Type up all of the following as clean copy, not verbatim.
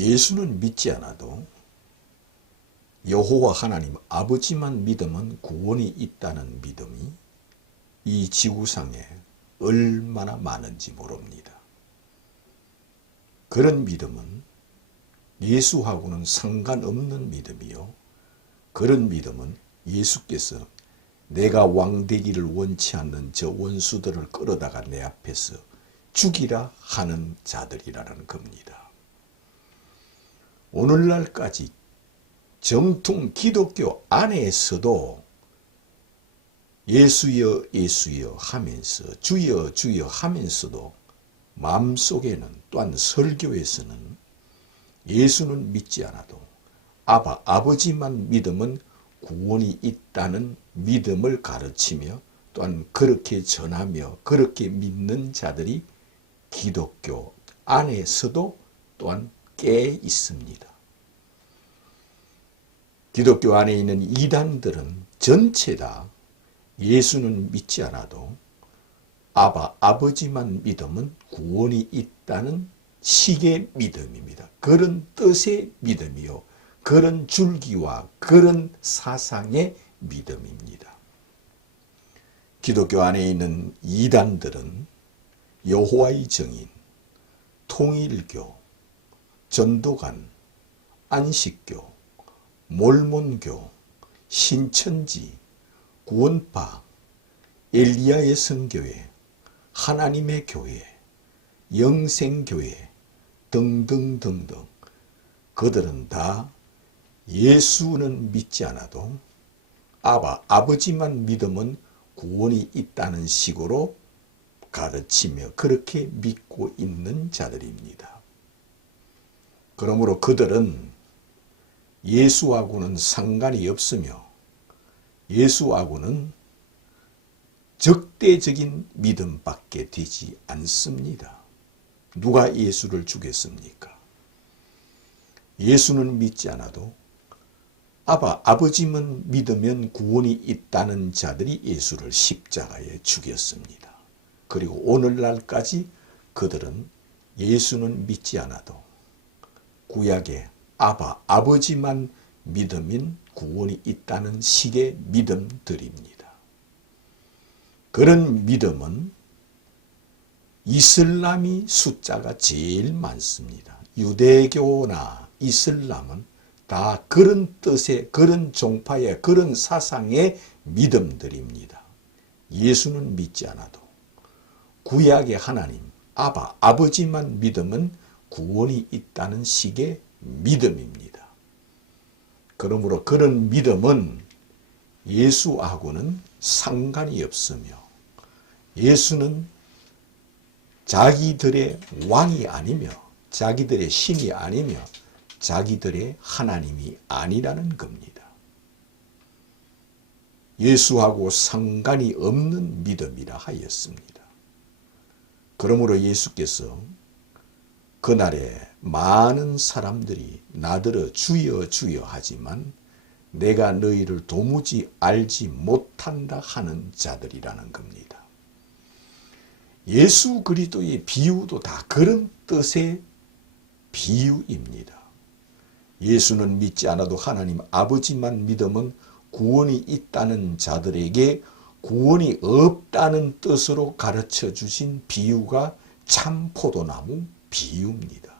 예수는 믿지 않아도 여호와 하나님 아버지만 믿으면 구원이 있다는 믿음이 이 지구상에 얼마나 많은지 모릅니다. 그런 믿음은 예수하고는 상관없는 믿음이요. 그런 믿음은 예수께서 내가 왕되기를 원치 않는 저 원수들을 끌어다가 내 앞에서 죽이라 하는 자들이라는 겁니다. 오늘날까지 정통 기독교 안에서도 예수여 예수여 하면서 주여 주여 하면서도 마음속에는 또한 설교에서는 예수는 믿지 않아도 아버지만 믿으면 구원이 있다는 믿음을 가르치며 또한 그렇게 전하며 그렇게 믿는 자들이 기독교 안에서도 또한 꽤 있습니다. 기독교 안에 있는 이단들은 전체 다 예수는 믿지 않아도 아버지만 믿으면 구원이 있다는 식의 믿음입니다. 그런 뜻의 믿음이요. 그런 줄기와 그런 사상의 믿음입니다. 기독교 안에 있는 이단들은 여호와의 증인, 통일교, 전도관, 안식교, 몰몬교, 신천지, 구원파, 엘리야의 선교회, 하나님의 교회, 영생교회 등등등등 그들은 다 예수는 믿지 않아도 아버지만 믿으면 구원이 있다는 식으로 가르치며 그렇게 믿고 있는 자들입니다. 그러므로 그들은 예수하고는 상관이 없으며 예수하고는 적대적인 믿음밖에 되지 않습니다. 누가 예수를 죽였습니까? 예수는 믿지 않아도 아버지만 믿으면 구원이 있다는 자들이 예수를 십자가에 죽였습니다. 그리고 오늘날까지 그들은 예수는 믿지 않아도 구약의 아버지만 믿으면 구원이 있다는 식의 믿음들입니다. 그런 믿음은 이슬람이 숫자가 제일 많습니다. 유대교나 이슬람은 다 그런 뜻의, 그런 종파의, 그런 사상의 믿음들입니다. 예수는 믿지 않아도 구약의 하나님, 아버지만 믿으면 구원이 있다는 식의 믿음입니다. 그러므로 그런 믿음은 예수하고는 상관이 없으며 예수는 자기들의 왕이 아니며 자기들의 신이 아니며 자기들의 하나님이 아니라는 겁니다. 예수하고 상관이 없는 믿음이라 하였습니다. 그러므로 예수께서 그날에 많은 사람들이 나더러 주여 주여 하지만 내가 너희를 도무지 알지 못한다 하는 자들이라는 겁니다. 예수 그리스도의 비유도 다 그런 뜻의 비유입니다. 예수는 믿지 않아도 하나님 아버지만 믿으면 구원이 있다는 자들에게 구원이 없다는 뜻으로 가르쳐 주신 비유가 참 포도나무 비유입니다.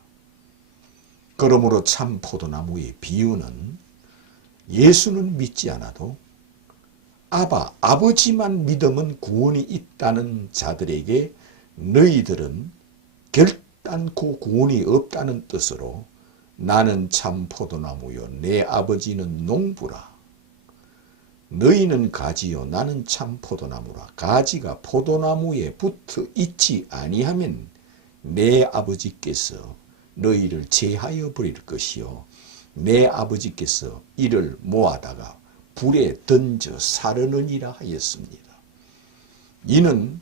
그러므로 참 포도나무의 비유는 예수는 믿지 않아도 아버지만 믿으면 구원이 있다는 자들에게 너희들은 결단코 구원이 없다는 뜻으로 나는 참 포도나무요 내 아버지는 농부라. 너희는 가지요 나는 참 포도나무라. 가지가 포도나무에 붙어 있지 아니하면 내 아버지께서 너희를 제하여 버릴 것이요 내 아버지께서 이를 모아다가 불에 던져 사르느니라 하였습니다. 이는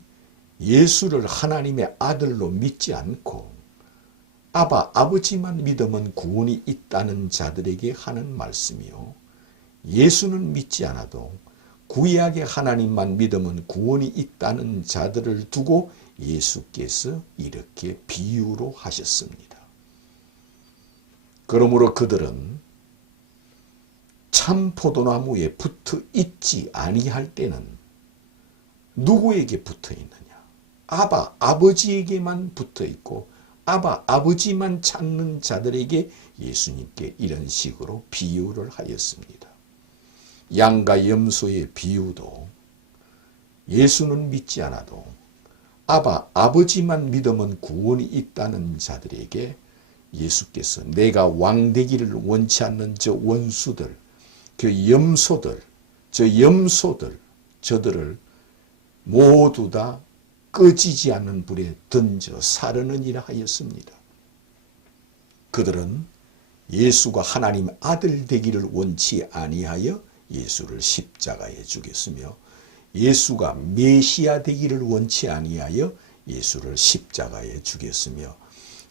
예수를 하나님의 아들로 믿지 않고 아버지만 믿으면 구원이 있다는 자들에게 하는 말씀이요. 예수는 믿지 않아도 구약의 하나님만 믿으면 구원이 있다는 자들을 두고 예수께서 이렇게 비유로 하셨습니다. 그러므로 그들은 참 포도나무에 붙어 있지 아니할 때는 누구에게 붙어 있느냐? 아바 아버지에게만 붙어 있고 아바 아버지만 찾는 자들에게 예수님께 이런 식으로 비유를 하였습니다. 양과 염소의 비유도 예수는 믿지 않아도 아바 아버지만 믿으면 구원이 있다는 자들에게 예수께서 내가 왕 되기를 원치 않는 저 원수들, 그 염소들, 저들을 모두 다 꺼지지 않는 불에 던져 사르느니라 하였습니다. 그들은 예수가 하나님 아들 되기를 원치 아니하여 예수를 십자가에 죽였으며 예수가 메시아 되기를 원치 아니하여 예수를 십자가에 죽였으며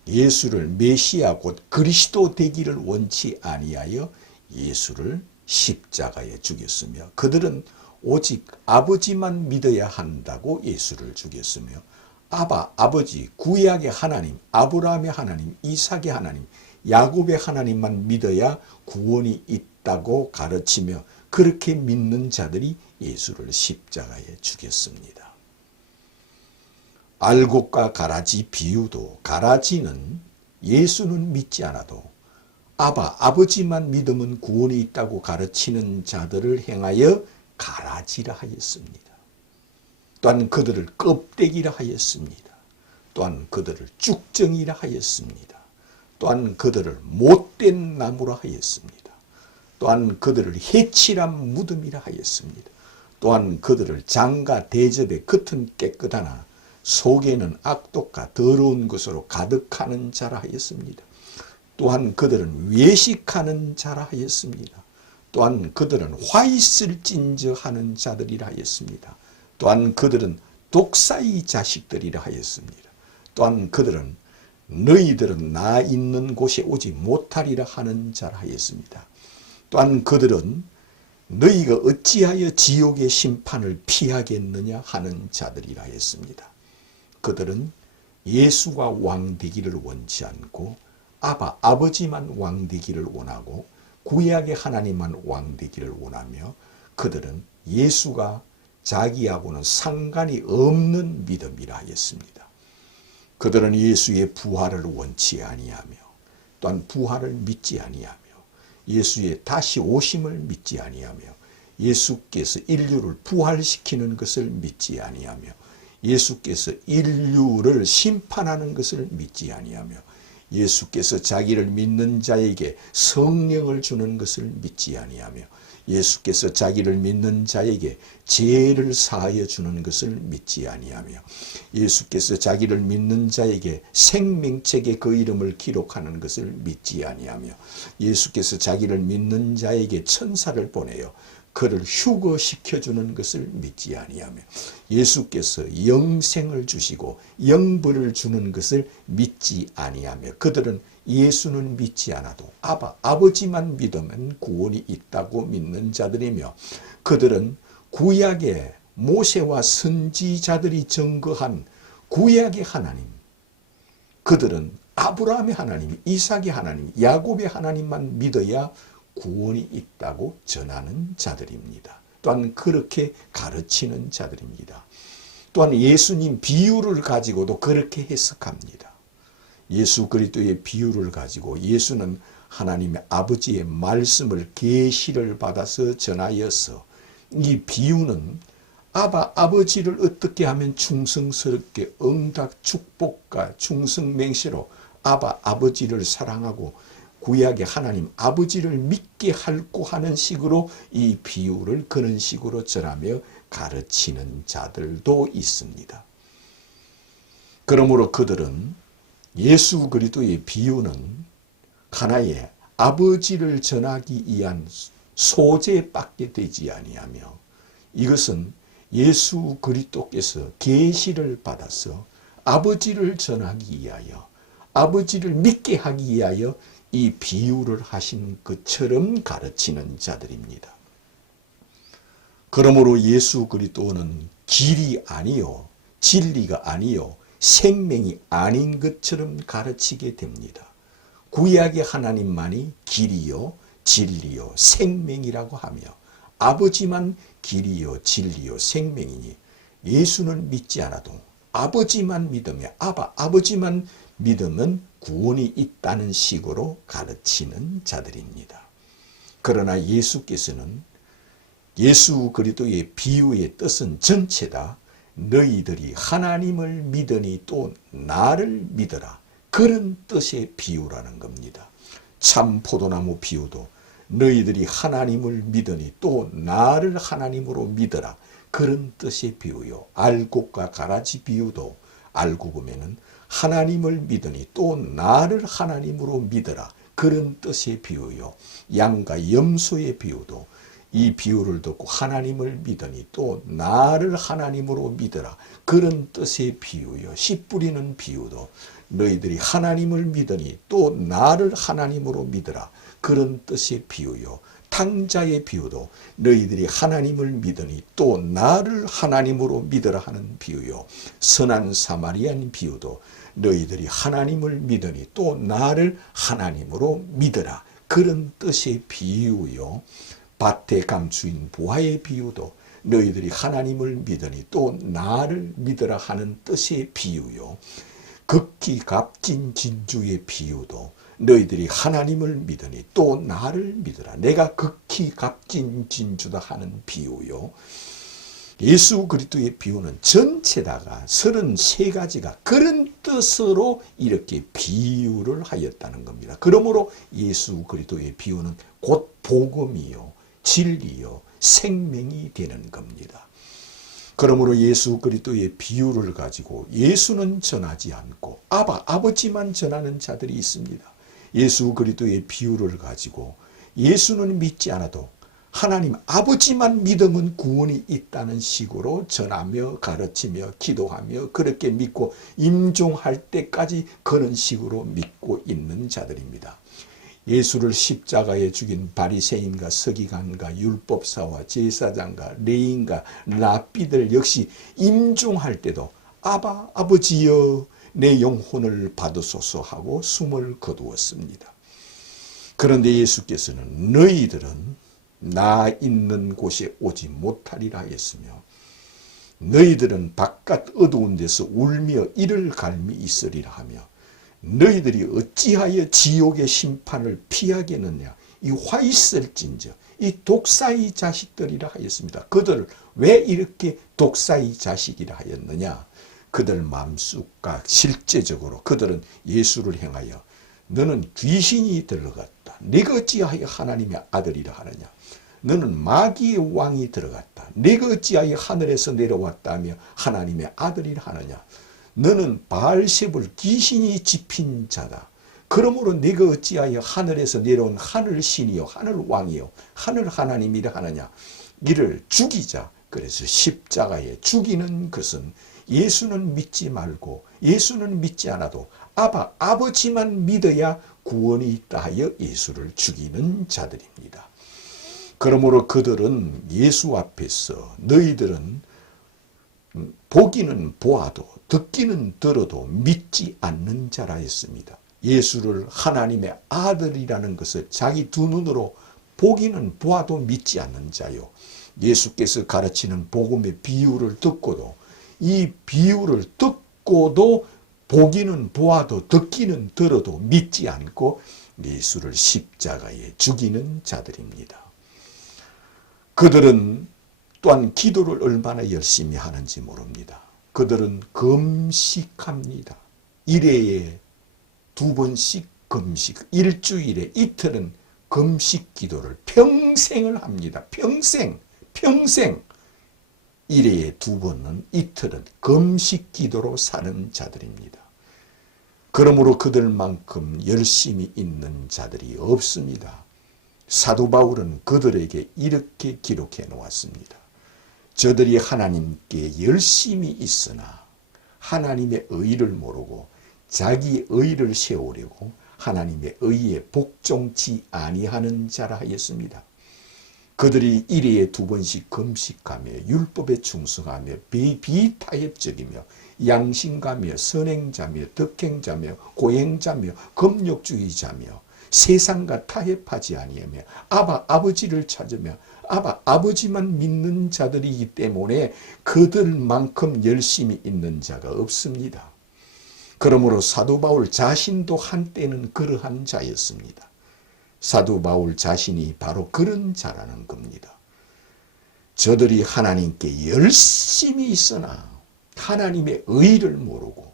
예수를 메시아 곧 그리스도 되기를 원치 아니하여 예수를 십자가에 죽였으며 그들은 오직 아버지만 믿어야 한다고 예수를 죽였으며 아버지 구약의 하나님, 아브라함의 하나님, 이삭의 하나님, 야곱의 하나님만 믿어야 구원이 있다고 가르치며 그렇게 믿는 자들이 예수를 십자가에 죽였습니다. 알곡과 가라지 비유도 가라지는 예수는 믿지 않아도 아버지만 믿으면 구원이 있다고 가르치는 자들을 행하여 가라지라 하였습니다. 또한 그들을 껍데기라 하였습니다. 또한 그들을 쭉정이라 하였습니다. 또한 그들을 못된 나무라 하였습니다. 또한 그들을 해칠한 무덤이라 하였습니다. 또한 그들을 장과 대접에 겉은 깨끗하나 속에는 악독과 더러운 것으로 가득하는 자라 하였습니다. 또한 그들은 외식하는 자라 하였습니다. 또한 그들은 화있을 찐저하는 자들이라 하였습니다. 또한 그들은 독사의 자식들이라 하였습니다. 또한 그들은 너희들은 나 있는 곳에 오지 못하리라 하는 자라 하였습니다. 또한 그들은 너희가 어찌하여 지옥의 심판을 피하겠느냐 하는 자들이라 하였습니다. 그들은 예수가 왕 되기를 원치 않고 아버지만 왕 되기를 원하고 구약의 하나님만 왕 되기를 원하며 그들은 예수가 자기하고는 상관이 없는 믿음이라 하였습니다. 그들은 예수의 부활을 원치 아니하며 또한 부활을 믿지 아니하며 예수의 다시 오심을 믿지 아니하며 예수께서 인류를 부활시키는 것을 믿지 아니하며 예수께서 인류를 심판하는 것을 믿지 아니하며 예수께서 자기를 믿는 자에게 성령을 주는 것을 믿지 아니하며 예수께서 자기를 믿는 자에게 죄를 사하여 주는 것을 믿지 아니하며 예수께서 자기를 믿는 자에게 생명책에 그 이름을 기록하는 것을 믿지 아니하며 예수께서 자기를 믿는 자에게 천사를 보내어 그를 휴거시켜주는 것을 믿지 아니하며 예수께서 영생을 주시고 영벌을 주는 것을 믿지 아니하며 그들은 예수는 믿지 않아도 아버지만 믿으면 구원이 있다고 믿는 자들이며 그들은 구약의 모세와 선지자들이 증거한 구약의 하나님, 그들은 아브라함의 하나님, 이삭의 하나님, 야곱의 하나님만 믿어야 구원이 있다고 전하는 자들입니다. 또한 그렇게 가르치는 자들입니다. 또한 예수님 비유를 가지고도 그렇게 해석합니다. 예수 그리스도의 비유를 가지고 예수는 하나님의 아버지의 말씀을 계시를 받아서 전하여서 이 비유는 아버지를 어떻게 하면 충성스럽게 응답 축복과 충성맹세로 아버지를 사랑하고 구약의 하나님 아버지를 믿게 할고 하는 식으로 이 비유를 그런 식으로 전하며 가르치는 자들도 있습니다. 그러므로 그들은 예수 그리스도의 비유는 하나의 아버지를 전하기 위한 소재밖에 되지 아니하며 이것은 예수 그리스도께서 계시를 받아서 아버지를 전하기 위하여 아버지를 믿게 하기 위하여 이 비유를 하신 것처럼 가르치는 자들입니다. 그러므로 예수 그리스도는 길이 아니요 진리가 아니요 생명이 아닌 것처럼 가르치게 됩니다. 구약의 하나님만이 길이요 진리요 생명이라고 하며 아버지만 길이요 진리요 생명이니 예수는 믿지 않아도 아버지만 믿으며 아버지만 믿으면 구원이 있다는 식으로 가르치는 자들입니다. 그러나 예수께서는 예수 그리스도의 비유의 뜻은 전체 다 너희들이 하나님을 믿으니 또 나를 믿어라. 그런 뜻의 비유라는 겁니다. 참 포도나무 비유도 너희들이 하나님을 믿으니 또 나를 하나님으로 믿어라. 그런 뜻의 비유요. 알곡과 가라지 비유도 알고 보면은 하나님을 믿으니 또 나를 하나님으로 믿어라. 그런 뜻의 비유요. 양과 염소의 비유도 이 비유를 듣고 하나님을 믿으니 또 나를 하나님으로 믿어라. 그런 뜻의 비유요. 씨 뿌리는 비유도 너희들이 하나님을 믿으니 또 나를 하나님으로 믿어라. 그런 뜻의 비유요. 탕자의 비유도 너희들이 하나님을 믿으니 또 나를 하나님으로 믿으라 하는 비유요. 선한 사마리아인 비유도 너희들이 하나님을 믿으니 또 나를 하나님으로 믿으라. 그런 뜻의 비유요. 밭에 감추인 보화의 비유도 너희들이 하나님을 믿으니 또 나를 믿으라 하는 뜻의 비유요. 극히 값진 진주의 비유도 너희들이 하나님을 믿으니 또 나를 믿으라. 내가 극히 값진 진주다 하는 비유요. 예수 그리스도의 비유는 전체다가 33가지가 그런 뜻으로 이렇게 비유를 하였다는 겁니다. 그러므로 예수 그리스도의 비유는 곧 복음이요, 진리요, 생명이 되는 겁니다. 그러므로 예수 그리스도의 비유를 가지고 예수는 전하지 않고 아버지만 전하는 자들이 있습니다. 예수 그리스도의 비유를 가지고 예수는 믿지 않아도 하나님 아버지만 믿으면 구원이 있다는 식으로 전하며 가르치며 기도하며 그렇게 믿고 임종할 때까지 그런 식으로 믿고 있는 자들입니다. 예수를 십자가에 죽인 바리새인과 서기관과 율법사와 제사장과 레인과 랍비들 역시 임종할 때도 아버지여 내 영혼을 받으소서 하고 숨을 거두었습니다. 그런데 예수께서는 너희들은 나 있는 곳에 오지 못하리라 했으며 너희들은 바깥 어두운 데서 울며 이를 갈미 있으리라 하며 너희들이 어찌하여 지옥의 심판을 피하겠느냐. 이 화 있을진저 이 독사의 자식들이라 하였습니다. 그들을 왜 이렇게 독사의 자식이라 하였느냐. 그들 마음속과 실제적으로 그들은 예수를 향하여 너는 귀신이 들어갔다. 네가 어찌하여 하나님의 아들이라 하느냐. 너는 마귀의 왕이 들어갔다. 네가 어찌하여 하늘에서 내려왔다며 하나님의 아들이라 하느냐. 너는 바알세불 귀신이 집힌 자다. 그러므로 네가 어찌하여 하늘에서 내려온 하늘 신이요 하늘 왕이요 하늘 하나님이라 하느냐. 이를 죽이자. 그래서 십자가에 죽이는 것은 예수는 믿지 말고 예수는 믿지 않아도 아버지만 믿어야 구원이 있다 하여 예수를 죽이는 자들입니다. 그러므로 그들은 예수 앞에서 너희들은 보기는 보아도 듣기는 들어도 믿지 않는 자라 했습니다. 예수를 하나님의 아들이라는 것을 자기 두 눈으로 보기는 보아도 믿지 않는 자요. 예수께서 가르치는 복음의 비유를 듣고도 이 비유를 듣고도 보기는 보아도 듣기는 들어도 믿지 않고 예수를 십자가에 죽이는 자들입니다. 그들은 또한 기도를 얼마나 열심히 하는지 모릅니다. 그들은 금식합니다. 1회에 2번씩 금식, 일주일에 이틀은 금식 기도를 평생을 합니다. 평생 1회에 2번은 이틀은 금식 기도로 사는 자들입니다. 그러므로 그들만큼 열심히 있는 자들이 없습니다. 사도 바울은 그들에게 이렇게 기록해 놓았습니다. 저들이 하나님께 열심히 있으나 하나님의 의를 모르고 자기 의를 세우려고 하나님의 의에 복종치 아니하는 자라 하였습니다. 그들이 1회에 2번씩 금식하며 율법에 충성하며 비타협적이며 양심가며 선행자며 덕행자며 고행자며 검욕주의자며 세상과 타협하지 아니하며 아버지를 찾으며 아버지만 믿는 자들이기 때문에 그들만큼 열심히 있는 자가 없습니다. 그러므로 사도 바울 자신도 한때는 그러한 자였습니다. 사도 바울 자신이 바로 그런 자라는 겁니다. 저들이 하나님께 열심히 있으나 하나님의 의를 모르고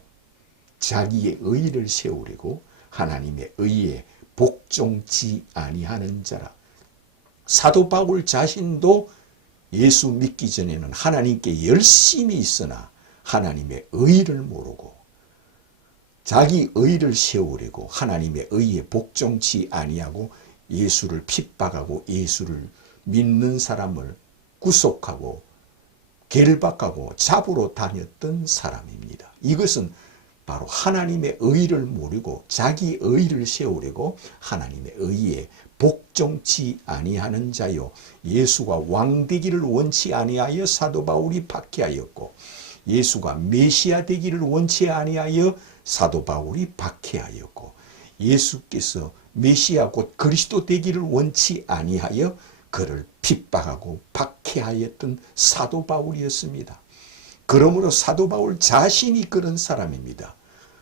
자기의 의를 세우려고 하나님의 의에 복종치 아니하는 자라. 사도 바울 자신도 예수 믿기 전에는 하나님께 열심히 있으나 하나님의 의를 모르고 자기 의를 세우려고 하나님의 의에 복종치 아니하고 예수를 핍박하고 예수를 믿는 사람을 구속하고 결박하고 잡으러 다녔던 사람입니다. 이것은 바로 하나님의 의를 모르고 자기 의를 세우려고 하나님의 의에 복종치 아니하는 자요, 예수가 왕되기를 원치 아니하여 사도 바울이 박해하였고 예수가 메시아 되기를 원치 아니하여 사도 바울이 박해하였고 예수께서 메시아 곧 그리스도 되기를 원치 아니하여 그를 핍박하고 박해하였던 사도 바울이었습니다. 그러므로 사도 바울 자신이 그런 사람입니다.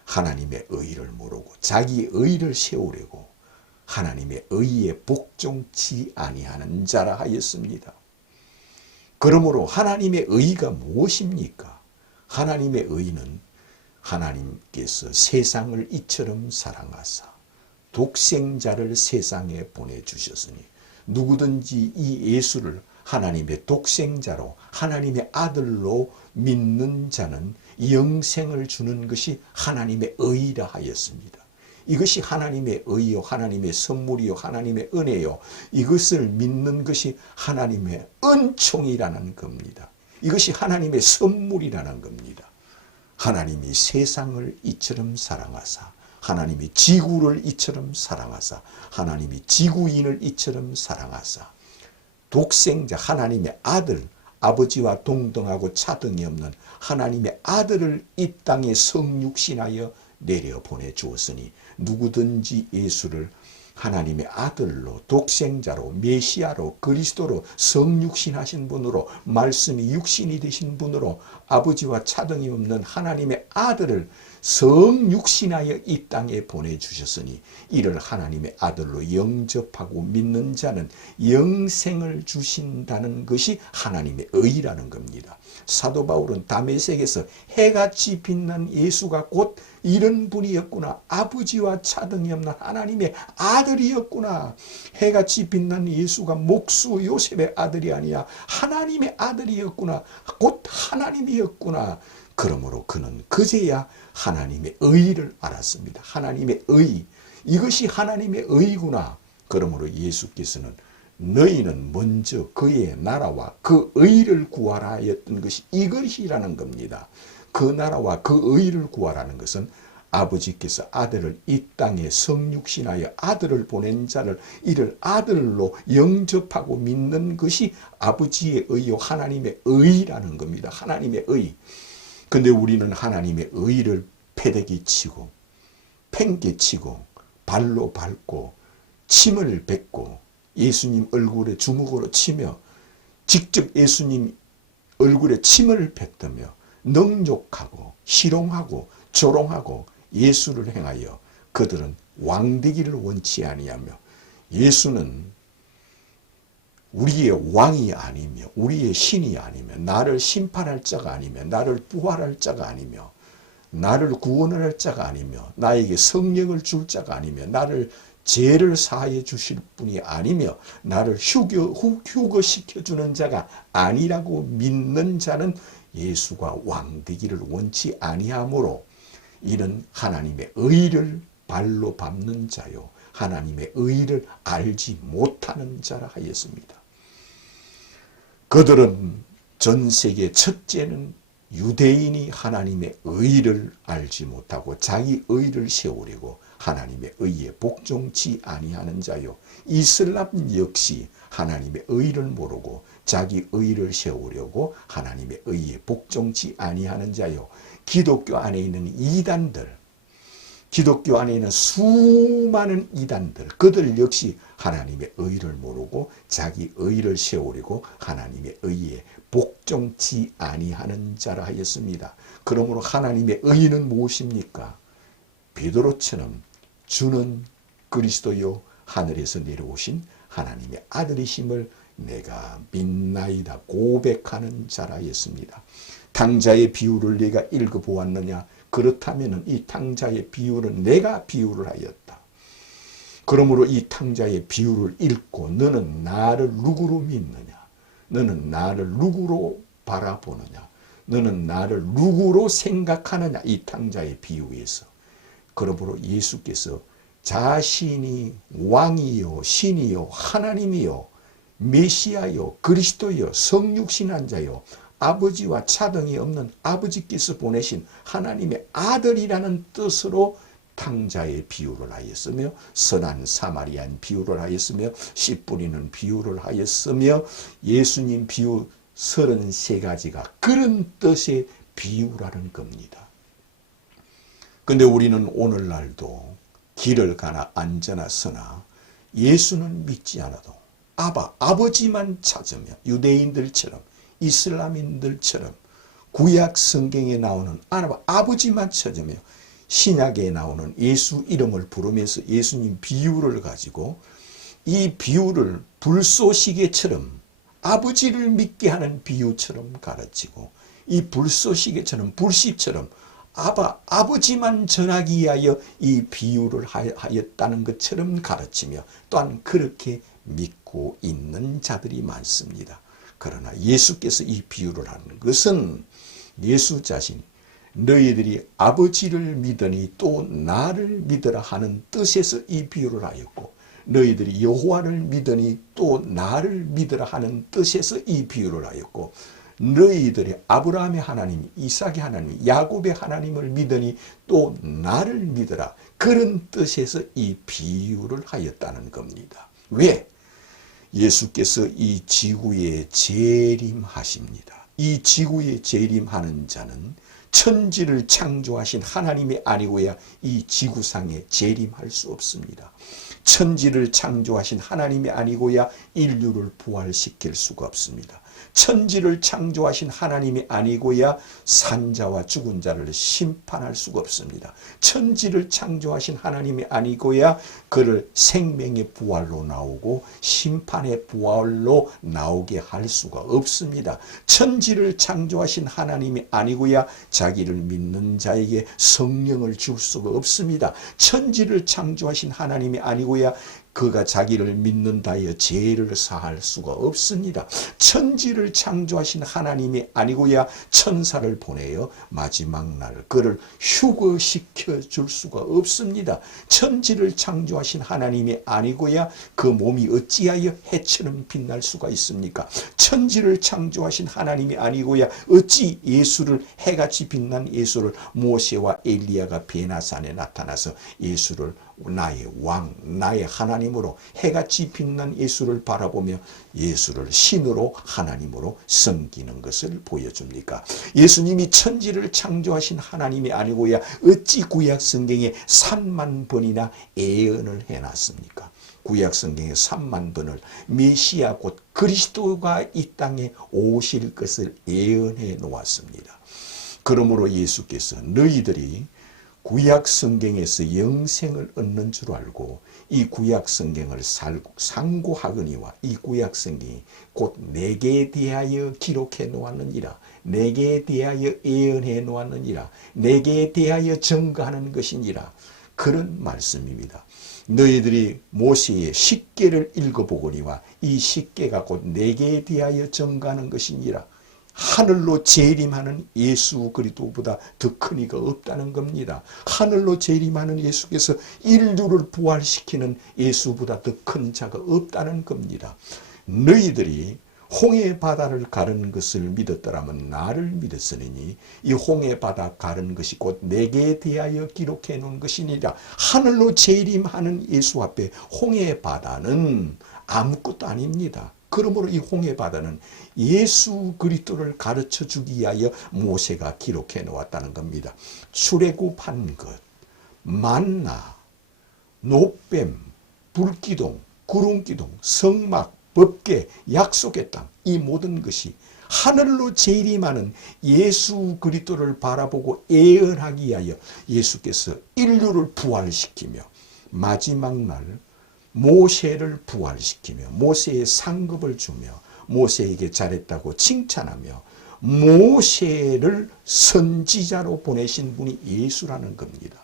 하나님의 의를 모르고 자기 의를 세우려고 하나님의 의에 복종치 아니하는 자라 하였습니다. 그러므로 하나님의 의가 무엇입니까? 하나님의 의는 하나님께서 세상을 이처럼 사랑하사 독생자를 세상에 보내주셨으니 누구든지 이 예수를 하나님의 독생자로 하나님의 아들로 믿는 자는 영생을 주는 것이 하나님의 의라 하였습니다. 이것이 하나님의 의요 하나님의 선물이요 하나님의 은혜요 이것을 믿는 것이 하나님의 은총이라는 겁니다. 이것이 하나님의 선물이라는 겁니다. 하나님이 세상을 이처럼 사랑하사 하나님이 지구를 이처럼 사랑하사 하나님이 지구인을 이처럼 사랑하사 독생자 하나님의 아들 아버지와 동등하고 차등이 없는 하나님의 아들을 이 땅에 성육신하여 내려보내 주었으니 누구든지 예수를 하나님의 아들로 독생자로 메시아로 그리스도로 성육신하신 분으로 말씀이 육신이 되신 분으로 아버지와 차등이 없는 하나님의 아들을 성육신하여 이 땅에 보내주셨으니 이를 하나님의 아들로 영접하고 믿는 자는 영생을 주신다는 것이 하나님의 의라는 겁니다. 사도 바울은 다메섹에서 해같이 빛난 예수가 곧 이런 분이었구나. 아버지와 차등이 없는 하나님의 아들이었구나. 해같이 빛난 예수가 목수 요셉의 아들이 아니야. 하나님의 아들이었구나. 곧 하나님이었구나. 그러므로 그는 그제야 하나님의 의를 알았습니다. 하나님의 의. 이것이 하나님의 의구나. 그러므로 예수께서는 너희는 먼저 그의 나라와 그 의를 구하라 하였던 것이 이것이라는 겁니다. 그 나라와 그 의를 구하라는 것은 아버지께서 아들을 이 땅에 성육신하여 아들을 보낸 자를 이를 아들로 영접하고 믿는 것이 아버지의 의요 하나님의 의라는 겁니다. 하나님의 의. 근데 우리는 하나님의 의를 패대기 치고 팽개치고 발로 밟고 침을 뱉고 예수님 얼굴에 주먹으로 치며 직접 예수님 얼굴에 침을 뱉으며 능욕하고 희롱하고 조롱하고 예수를 행하여 그들은 왕되기를 원치 아니하며 예수는 우리의 왕이 아니며 우리의 신이 아니며 나를 심판할 자가 아니며 나를 부활할 자가 아니며 나를 구원할 자가 아니며 나에게 성령을 줄 자가 아니며 나를 죄를 사하여 주실 분이 아니며 나를 휴거시켜주는 자가 아니라고 믿는 자는 예수가 왕되기를 원치 아니하므로 이는 하나님의 의를 발로 밟는 자요 하나님의 의를 알지 못하는 자라 하였습니다. 그들은 전 세계 첫째는 유대인이 하나님의 의를 알지 못하고 자기 의를 세우려고 하나님의 의에 복종치 아니하는 자요 이슬람 역시 하나님의 의를 모르고 자기 의를 세우려고 하나님의 의에 복종치 아니하는 자요. 기독교 안에 있는 이단들, 기독교 안에 있는 수많은 이단들, 그들 역시 하나님의 의를 모르고 자기 의를 세우려고 하나님의 의에 복종치 아니하는 자라 하였습니다. 그러므로 하나님의 의는 무엇입니까? 베드로처럼 주는 그리스도요 하늘에서 내려오신 하나님의 아들이심을 내가 믿나이다 고백하는 자라 하였습니다. 탕자의 비유를 내가 읽어보았느냐? 그렇다면 이 탕자의 비유는 내가 비유를 하였다. 그러므로 이 탕자의 비유를 읽고 너는 나를 누구로 믿느냐? 너는 나를 누구로 바라보느냐? 너는 나를 누구로 생각하느냐? 이 탕자의 비유에서. 그러므로 예수께서 자신이 왕이요 신이요 하나님이요 메시아요 그리스도요 성육신한자요 아버지와 차등이 없는 아버지께서 보내신 하나님의 아들이라는 뜻으로 탕자의 비유를 하였으며 선한 사마리안 비유를 하였으며 씨 뿌리는 비유를 하였으며 예수님 비유 33가지가 그런 뜻의 비유라는 겁니다. 근데 우리는 오늘날도 길을 가나 앉아나 서나 예수는 믿지 않아도 아버지만 찾으며 유대인들처럼 이슬람인들처럼 구약 성경에 나오는 아버지만 찾으며 신약에 나오는 예수 이름을 부르면서 예수님 비유를 가지고 이 비유를 불쏘시개처럼 아버지를 믿게 하는 비유처럼 가르치고 이 불쏘시개처럼 불씨처럼 아버지만 전하기 위하여 이 비유를 하였다는 것처럼 가르치며 또한 그렇게 믿고 있는 자들이 많습니다. 그러나 예수께서 이 비유를 하는 것은 예수 자신이 너희들이 아버지를 믿으니 또 나를 믿으라 하는 뜻에서 이 비유를 하였고 너희들이 여호와를 믿으니 또 나를 믿으라 하는 뜻에서 이 비유를 하였고 너희들이 아브라함의 하나님, 이삭의 하나님, 야곱의 하나님을 믿으니 또 나를 믿으라. 그런 뜻에서 이 비유를 하였다는 겁니다. 왜? 예수께서 이 지구에 재림하십니다. 이 지구에 재림하는 자는 천지를 창조하신 하나님이 아니고야 이 지구상에 재림할 수 없습니다. 천지를 창조하신 하나님이 아니고야 인류를 부활시킬 수가 없습니다. 천지를 창조하신 하나님이 아니고야 산자와 죽은 자를 심판할 수가 없습니다. 천지를 창조하신 하나님이 아니고야 그를 생명의 부활로 나오고 심판의 부활로 나오게 할 수가 없습니다. 천지를 창조하신 하나님이 아니고야 자기를 믿는 자에게 성령을 줄 수가 없습니다. 천지를 창조하신 하나님이 아니고야 그가 자기를 믿는다 하여 죄를 사할 수가 없습니다. 천지를 창조하신 하나님이 아니고야 천사를 보내어 마지막 날 그를 휴거시켜 줄 수가 없습니다. 천지를 창조하신 하나님이 아니고야 그 몸이 어찌하여 해처럼 빛날 수가 있습니까? 천지를 창조하신 하나님이 아니고야 어찌 예수를 해같이 빛난 예수를 모세와 엘리야가 베나산에 나타나서 예수를 나의 왕, 나의 하나님으로 해같이 빛난 예수를 바라보며 예수를 신으로 하나님으로 섬기는 것을 보여줍니까? 예수님이 천지를 창조하신 하나님이 아니고야 어찌 구약 성경에 3만 번이나 예언을 해놨습니까? 구약 성경에 3만 번을 메시아 곧 그리스도가 이 땅에 오실 것을 예언해 놓았습니다. 그러므로 예수께서 너희들이 구약 성경에서 영생을 얻는 줄 알고 이 구약 성경을 상고하거니와 이 구약 성경이 곧 내게 대하여 기록해 놓았느니라. 내게 대하여 예언해 놓았느니라. 내게 대하여 증거하는 것이니라. 그런 말씀입니다. 너희들이 모세의 십계를 읽어보거니와 이 십계가 곧 내게 대하여 증거하는 것이니라. 하늘로 재림하는 예수 그리스도보다 더 큰 이가 없다는 겁니다. 하늘로 재림하는 예수께서 인류를 부활시키는 예수보다 더 큰 자가 없다는 겁니다. 너희들이 홍해 바다를 가른 것을 믿었더라면 나를 믿었으니 이 홍해 바다 가른 것이 곧 내게 대하여 기록해 놓은 것이니라. 하늘로 재림하는 예수 앞에 홍해 바다는 아무것도 아닙니다. 그러므로 이 홍해바다는 예수 그리스도를 가르쳐 주기 위하여 모세가 기록해 놓았다는 겁니다. 출애굽한 것, 만나, 노뱀, 불기둥, 구름기둥, 성막, 법궤, 약속의 땅, 이 모든 것이 하늘로 재림하는 예수 그리스도를 바라보고 예언하기 위하여 예수께서 인류를 부활시키며 마지막 날 모세를 부활시키며 모세의 상급을 주며 모세에게 잘했다고 칭찬하며 모세를 선지자로 보내신 분이 예수라는 겁니다.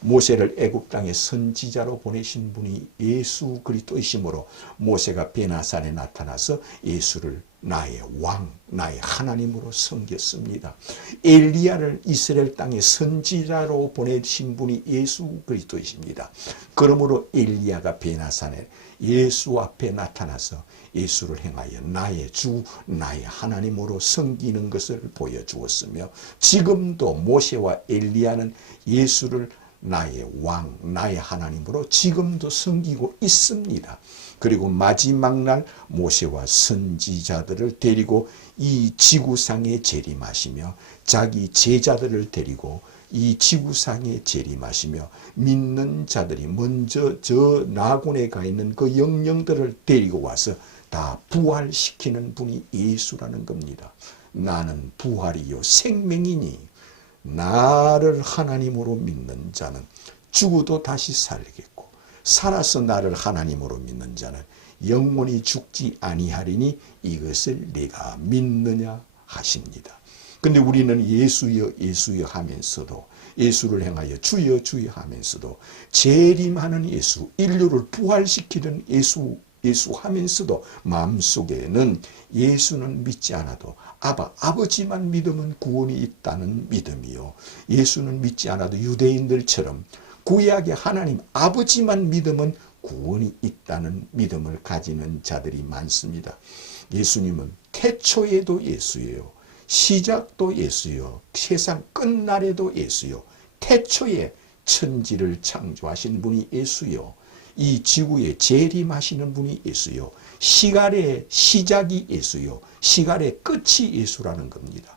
모세를 애굽 땅에 선지자로 보내신 분이 예수 그리스도이시므로 모세가 베나산에 나타나서 예수를 나의 왕, 나의 하나님으로 섬겼습니다. 엘리야를 이스라엘 땅에 선지자로 보내신 분이 예수 그리스도이십니다. 그러므로 엘리야가 베나산에 예수 앞에 나타나서 예수를 행하여 나의 주, 나의 하나님으로 섬기는 것을 보여주었으며 지금도 모세와 엘리야는 예수를 나의 왕, 나의 하나님으로 지금도 섬기고 있습니다. 그리고 마지막 날 모세와 선지자들을 데리고 이 지구상에 재림하시며 자기 제자들을 데리고 이 지구상에 재림하시며 믿는 자들이 먼저 저 나곤에 가 있는 그 영령들을 데리고 와서 다 부활시키는 분이 예수라는 겁니다. 나는 부활이요 생명이니 나를 하나님으로 믿는 자는 죽어도 다시 살겠고 살아서 나를 하나님으로 믿는 자는 영원히 죽지 아니하리니 이것을 내가 믿느냐 하십니다. 근데 우리는 예수여 예수여 하면서도 예수를 행하여 주여 주여 하면서도 재림하는 예수, 인류를 부활시키는 예수 하면서도 마음속에는 예수는 믿지 않아도 아버지만 믿으면 구원이 있다는 믿음이요. 예수는 믿지 않아도 유대인들처럼 구약의 하나님 아버지만 믿으면 구원이 있다는 믿음을 가지는 자들이 많습니다. 예수님은 태초에도 예수예요. 시작도 예수요. 세상 끝날에도 예수요. 태초에 천지를 창조하신 분이 예수요. 이 지구에 재림하시는 분이 예수요. 시간의 시작이 예수요. 시간의 끝이 예수라는 겁니다.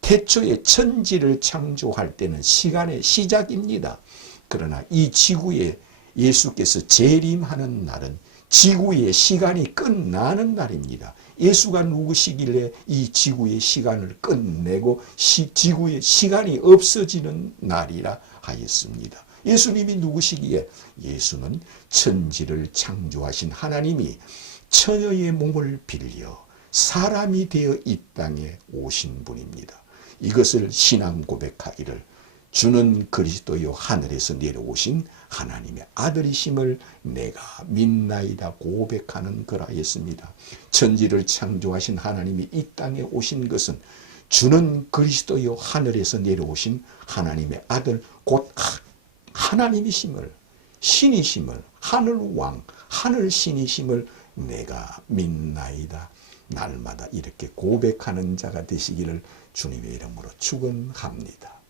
태초에 천지를 창조할 때는 시간의 시작입니다. 그러나 이 지구에 예수께서 재림하는 날은 지구의 시간이 끝나는 날입니다. 예수가 누구시길래 이 지구의 시간을 끝내고 지구의 시간이 없어지는 날이라 하였습니다. 예수님이 누구시기에? 예수는 천지를 창조하신 하나님이 처녀의 몸을 빌려 사람이 되어 이 땅에 오신 분입니다. 이것을 신앙 고백하기를 주는 그리스도요 하늘에서 내려오신 하나님의 아들이심을 내가 믿나이다 고백하는 거라였습니다. 천지를 창조하신 하나님이 이 땅에 오신 것은 주는 그리스도요 하늘에서 내려오신 하나님의 아들 곧 하나님이심을 신이심을 하늘왕 하늘신이심을 내가 믿나이다. 날마다 이렇게 고백하는 자가 되시기를 주님의 이름으로 축원합니다.